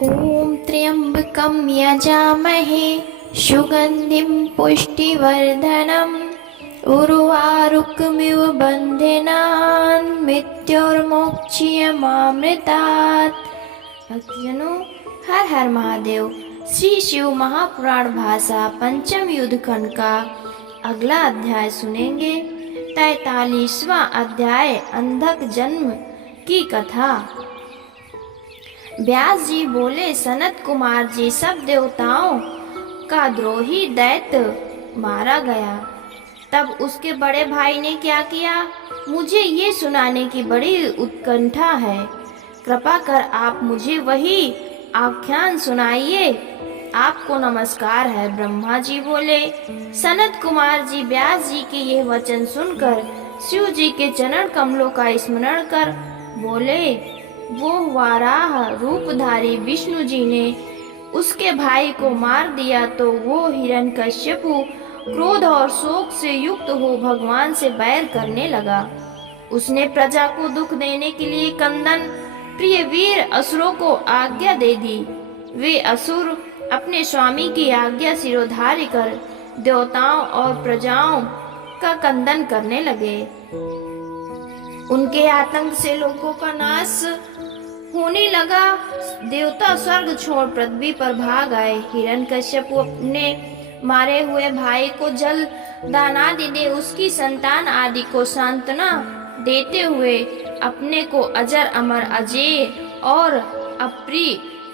ॐ त्र्यम्बकं यजामहे सुगन्धिं पुष्टिवर्धनम् उर्वारुकमिव बन्धनान् मृत्योर्मोक्षीयमामृतात्। भक्तजनों, हर हर महादेव। श्री शिव महापुराण भाषा पंचम युद्ध खंड का अगला अध्याय सुनेंगे। 43वां अध्याय अंधक जन्म की कथा। व्यास जी बोले, सनत कुमार जी, सब देवताओं का द्रोही दैत्य मारा गया। तब उसके बड़े भाई ने क्या किया, मुझे ये सुनाने की बड़ी उत्कंठा है। कृपा कर आप मुझे वही आख्यान सुनाइए। आपको नमस्कार है। ब्रह्मा जी बोले, सनत कुमार जी, व्यास जी के ये वचन सुनकर शिव जी के चरण कमलों का स्मरण कर बोले, वो वाराह रूपधारी विष्णु जी ने उसके भाई को मार दिया तो वो हिरण्यकश्यपु क्रोध और शोक से युक्त हो भगवान से बैर करने लगा। उसने प्रजा को दुख देने के लिए कंदन प्रिय वीर असुरों को आज्ञा दे दी। वे असुर अपने स्वामी की आज्ञा सिरोधार्य कर देवताओं और प्रजाओं का कंदन करने लगे। उनके आतंक से लोगों का नाश होने लगा। देवता स्वर्ग छोड़ पृथ्वी पर भाग आए। हिरण्यकश्यप अपने मारे हुए भाई को जल दान आदि दे उसकी संतान आदि को सांत्वना देते हुए अपने को अजर अमर अजेय और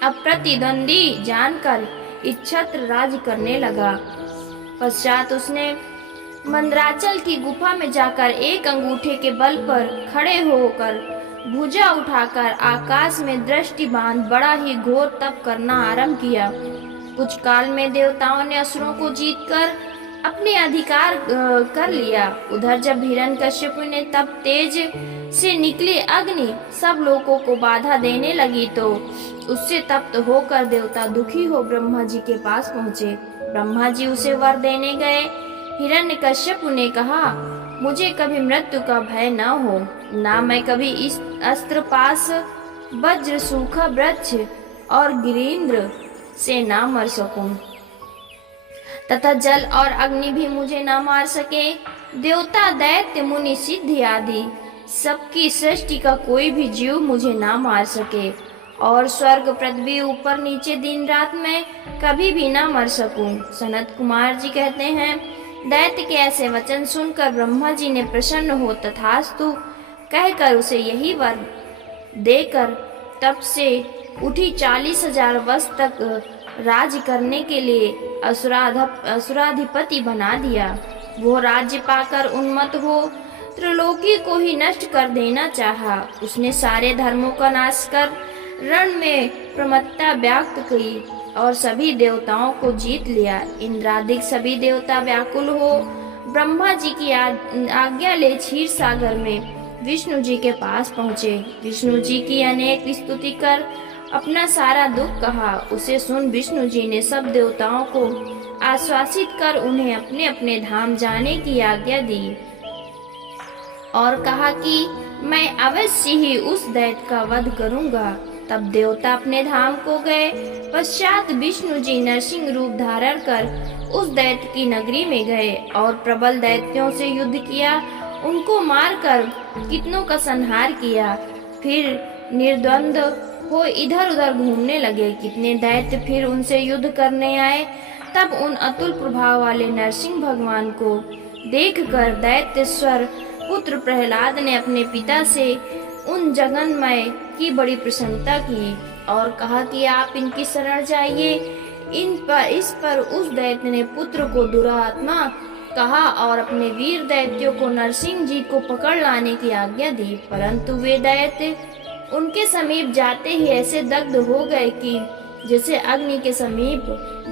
अप्रतिद्वंदी जानकर इच्छत्र राज करने लगा। पश्चात उसने मंदराचल की गुफा में जाकर एक अंगूठे के बल पर खड़े होकर भुजा उठाकर आकाश में दृष्टि बांध बड़ा ही घोर तप करना आरंभ किया। कुछ काल में देवताओं ने असुरों को जीतकर अपने अधिकार कर लिया। उधर जब हिरण्यकश्यप ने तप तेज से निकली अग्नि सब लोगों को बाधा देने लगी तो उससे तप्त होकर देवता दुखी हो ब्रह्मा जी के पास पहुँचे। ब्रह्मा जी उसे वर देने गए। हिरण्यकश्यप ने कहा, मुझे कभी मृत्यु का भय न हो, ना मैं कभी इस अस्त्र पास वज्र सूखा वृक्ष और गिरीन्द्र से ना मर सकूं, तथा जल और अग्नि भी मुझे ना मार सके। देवता दैत्य मुनि सिद्ध आदि सबकी सृष्टि का कोई भी जीव मुझे ना मार सके, और स्वर्ग पृथ्वी ऊपर नीचे दिन रात मैं कभी भी ना मर सकूं। सनत कुमार जी कहते हैं, दैत्य के ऐसे वचन सुनकर ब्रह्मा जी ने प्रसन्न हो तथास्तु कहकर उसे यही वर देकर तब से उठी 40,000 वर्ष तक राज्य करने के लिए असुराधिपति बना दिया। वो राज्य पाकर उन्मत्त हो त्रिलोकी को ही नष्ट कर देना चाहा। उसने सारे धर्मों का नाश कर रण में प्रमत्ता व्याप्त की और सभी देवताओं को जीत लिया। इंद्रादिक सभी देवता व्याकुल हो ब्रह्मा जी की आज्ञा ले क्षीर सागर में विष्णु जी के पास पहुँचे। विष्णु जी की अनेक स्तुति कर अपना सारा दुख कहा। उसे सुन विष्णु जी ने सब देवताओं को आश्वासित कर उन्हें अपने अपने धाम जाने की आज्ञा दी और कहा कि मैं अवश्य ही उस दैत्य का वध करूंगा। तब देवता अपने धाम को गए। पश्चात विष्णु जी नरसिंह रूप धारण कर उस दैत्य की नगरी में गए और प्रबल दैत्यों से युद्ध किया। उनको मारकर कितनों का संहार किया। फिर निर्द्वंद हो इधर उधर घूमने लगे। कितने दैत्य फिर उनसे युद्ध करने आए। तब उन अतुल प्रभाव वाले नरसिंह भगवान को देखकर दैत्येश्वर पुत्र प्रहलाद ने अपने पिता से उन जगन्मय की बड़ी प्रसन्नता की और कहा कि आप इनकी शरण जाइए। इस पर उस दैत्य ने पुत्र को दुरात्मा कहा और अपने वीर दैत्यों को नरसिंह जी को पकड़ लाने की आज्ञा दी। परंतु वे दैत्य उनके समीप जाते ही ऐसे दग्ध हो गए कि जैसे अग्नि के समीप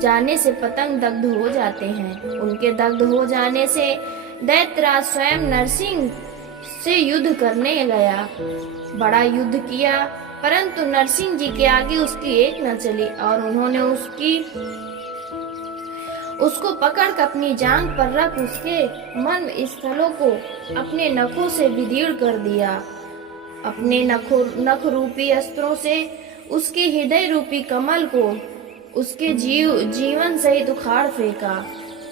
जाने से पतंग दग्ध हो जाते हैं। उनके दग्ध हो जाने से दैत्यराज स्वयं नरसिंह से युद्ध करने गया। बड़ा युद्ध किया परंतु नरसिंह जी के आगे उसकी एक न चली और उन्होंने उसको पकड़कर अपनी जांघ पर रख उसके मन स्थलों को अपने नखों से विदीर्ण कर दिया। अपने नख रूपी अस्त्रों से उसके हृदय रूपी कमल को उसके जीवन सहित उखाड़ फेंका,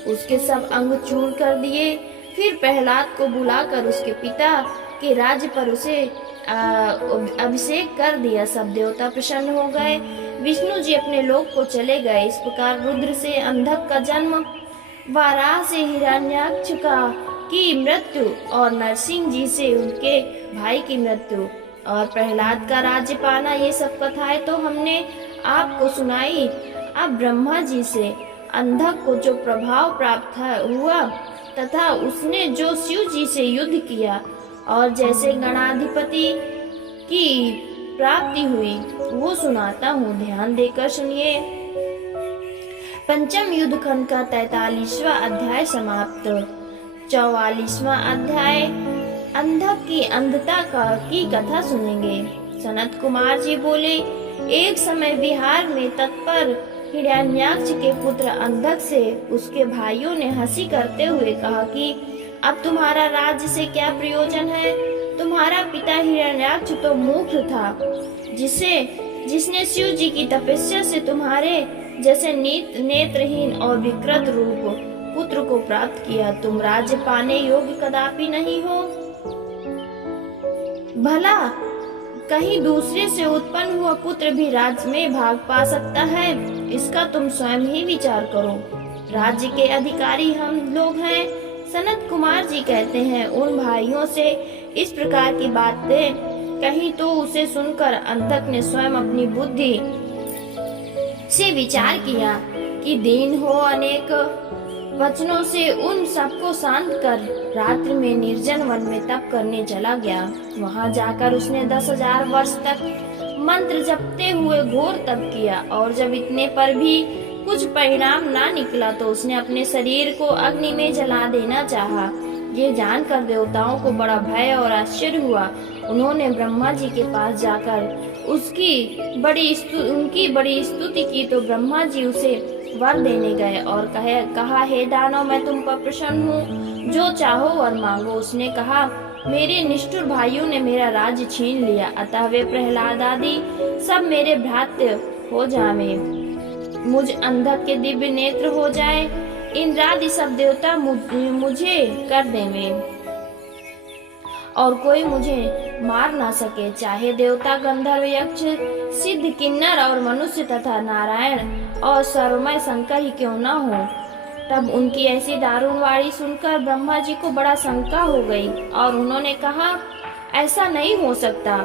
उसके सब अंग चूर कर दिए। फिर प्रहलाद को बुलाकर उसके पिता के राज्य पर उसे अभिषेक कर दिया। सब देवता प्रसन्न हो गए। विष्णु जी अपने लोक को चले गए। इस प्रकार रुद्र से अंधक का जन्म, वाराह से हिरण्याक्ष की मृत्यु और नरसिंह जी से उनके भाई की मृत्यु और प्रहलाद का राज्य पाना, ये सब कथाएं तो हमने आपको सुनाई। अब ब्रह्मा जी से अंधक को जो प्रभाव प्राप्त हुआ तथा उसने जो शिव जी से युद्ध किया और जैसे गणाधिपति की प्राप्ति हुई वो सुनाता हूँ, ध्यान देकर सुनिए। पंचम युद्ध खंड का 43वां अध्याय समाप्त। 44वां अध्याय अंधक की अंधता की कथा सुनेंगे। सनत कुमार जी बोले, एक समय बिहार में तत्पर हिरण्याक्ष के पुत्र अंधक से उसके भाइयों ने हंसी करते हुए कहा कि अब तुम्हारा राज्य से क्या प्रयोजन है? तुम्हारा पिता हिरण्याक्ष तो मूर्ख था, जिसने शिव जी की तपस्या से तुम्हारे जैसे नेत्रहीन और विकृत रूप पुत्र को प्राप्त किया। तुम राज्य पाने योग्य कदापि नहीं हो। भला कहीं दूसरे से उत्पन्न हुआ पुत्र भी राज्य में भाग पा सकता है? इसका तुम स्वयं ही विचार करो। राज्य के अधिकारी हम लोग हैं। सनत कुमार जी कहते हैं, उन भाइयों से इस प्रकार की बातें कही तो उसे सुनकर अंधक ने स्वयं अपनी बुद्धि से विचार किया कि दीन हो अनेक वचनों से उन सबको शांत कर रात्रि में निर्जन वन में तप करने चला गया। वहां जाकर उसने 10,000 वर्ष तक मंत्र जपते हुए घोर तप किया और जब इतने पर भी कुछ परिणाम ना निकला तो उसने अपने शरीर को अग्नि में जला देना चाहा। ये जानकर देवताओं को बड़ा भय और आश्चर्य हुआ। उन्होंने ब्रह्मा जी के पास जाकर उनकी बड़ी स्तुति की तो ब्रह्मा जी उसे वर देने गए और कहा, हे दानव, मैं तुम पर प्रसन्न हूँ, जो चाहो वर मांगो। उसने कहा, मेरे निष्ठुर भाइयों ने मेरा राज्य छीन लिया, अतः वे प्रहलाद आदि सब मेरे भ्रातृ हो जावे, मुझ अंधक के दिव्य नेत्र हो जाए, इंद्रादि सब देवता मुझे कर देवे और कोई मुझे मार ना सके, चाहे देवता, गंधर्व, यक्ष, सिद्ध, किन्नर और मनुष्य तथा नारायण और सर्वमय शंकर ही क्यों ना हो। तब उनकी ऐसी दारुण वाणी सुनकर ब्रह्मा जी को बड़ा शंका हो गई और उन्होंने कहा, ऐसा नहीं हो सकता,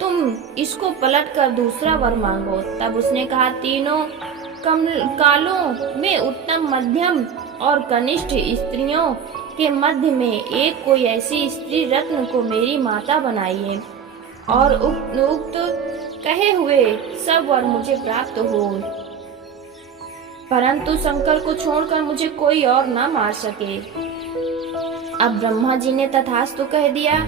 तुम इसको पलट कर दूसरा वर मांगो। तब उसने कहा, तीनों कालों में उत्तम, मध्यम और कनिष्ठ स्त्रियों के मध्य में एक कोई ऐसी स्त्री रत्न को मेरी माता बनाइए और उक्त कहे हुए सब वर मुझे प्राप्त हो, परंतु शंकर को छोड़कर मुझे कोई और न मार सके। अब ब्रह्मा जी ने तथास्तु कह दिया।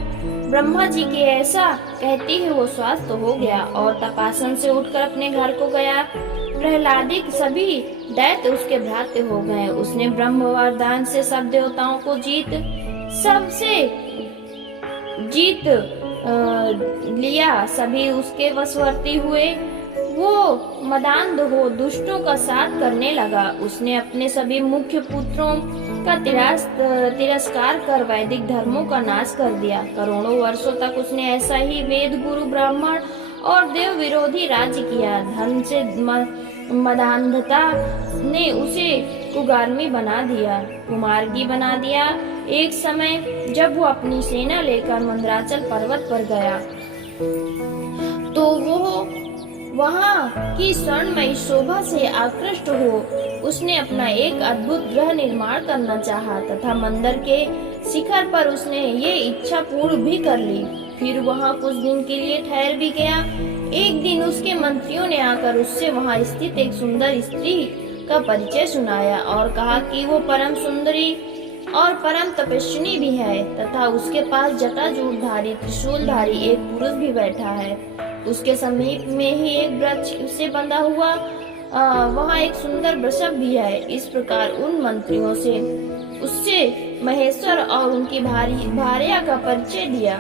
ब्रह्मा जी के ऐसा कहते ही वो स्वस्थ हो गया और तपासन से उठकर अपने घर को गया। प्रहलादिक सभी दैत्य उसके भ्रातृ हो गए। उसने ब्रह्म वरदान से सब देवताओं को जीत लिया। सभी उसके वशवर्ती हुए। वो मदान्ध हो दुष्टों का साथ करने लगा। उसने अपने सभी मुख्य पुत्रों का तिरस्कार कर वैदिक धर्मों का नाश कर दिया। करोड़ों वर्षों तक उसने ऐसा ही वेद, गुरु, ब्राह्मण और देव विरोधी राज्य किया। धर्म से मदान्धता ने उसे कुगार्मी बना दिया, कुमार्गी बना दिया। एक समय जब वो अपनी सेना लेकर मंदराचल पर्वत पर गया तो वो वहाँ की स्वर्णमयी शोभा से आकृष्ट हो उसने अपना एक अद्भुत गृह निर्माण करना चाहा तथा मंदिर के शिखर पर उसने ये इच्छा पूर्ण भी कर ली। फिर वहाँ कुछ दिन के लिए ठहर भी गया। एक दिन उसके मंत्रियों ने आकर उससे वहाँ स्थित एक सुंदर स्त्री का परिचय सुनाया और कहा कि वो परम सुंदरी और परम तपस्विनी भी है तथा उसके पास जटाजूटधारी त्रिशूलधारी एक पुरुष भी बैठा है। उसके समीप में ही एक वृक्ष से बंधा हुआ वहाँ एक सुंदर वृषभ भी है। इस प्रकार उन मंत्रियों से उससे महेश्वर और उनकी भार्या का परिचय दिया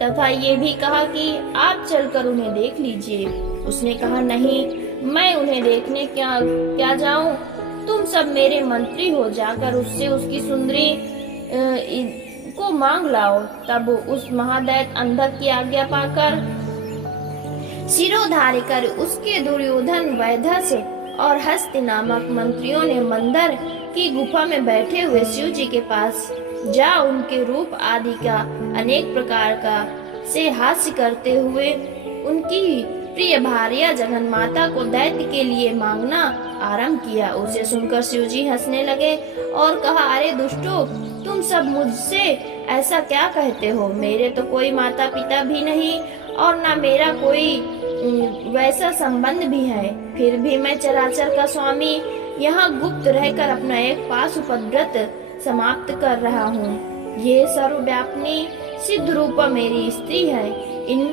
तथा ये भी कहा कि आप चलकर उन्हें देख लीजिए। उसने कहा, नहीं, मैं उन्हें देखने क्या जाऊं? तुम सब मेरे मंत्री हो, जाकर उससे उसकी सुंदरी को मांग लाओ। तब उस महादैत्य अंधक की आज्ञा पाकर शिरोधार्य कर उसके दुर्योधन, वैधस और हस्ति नामक मंत्रियों ने मंदर की गुफा में बैठे हुए शिव जी के पास जा उनके रूप आदि का अनेक प्रकार का से हास्य करते हुए उनकी प्रिय भार्या जगन माता को दैत्य के लिए मांगना आरंभ किया। उसे सुनकर शिव जी हंसने लगे और कहा, अरे दुष्टो, तुम सब मुझसे ऐसा क्या कहते हो? मेरे तो कोई माता पिता भी नहीं और ना मेरा कोई वैसा संबंध भी है। फिर भी मैं चराचर का स्वामी यहाँ गुप्त रहकर अपना एक पाशुपत समाप्त कर रहा हूँ। ये सर्वव्यापिनी सिद्ध रूपा मेरी स्त्री है। इन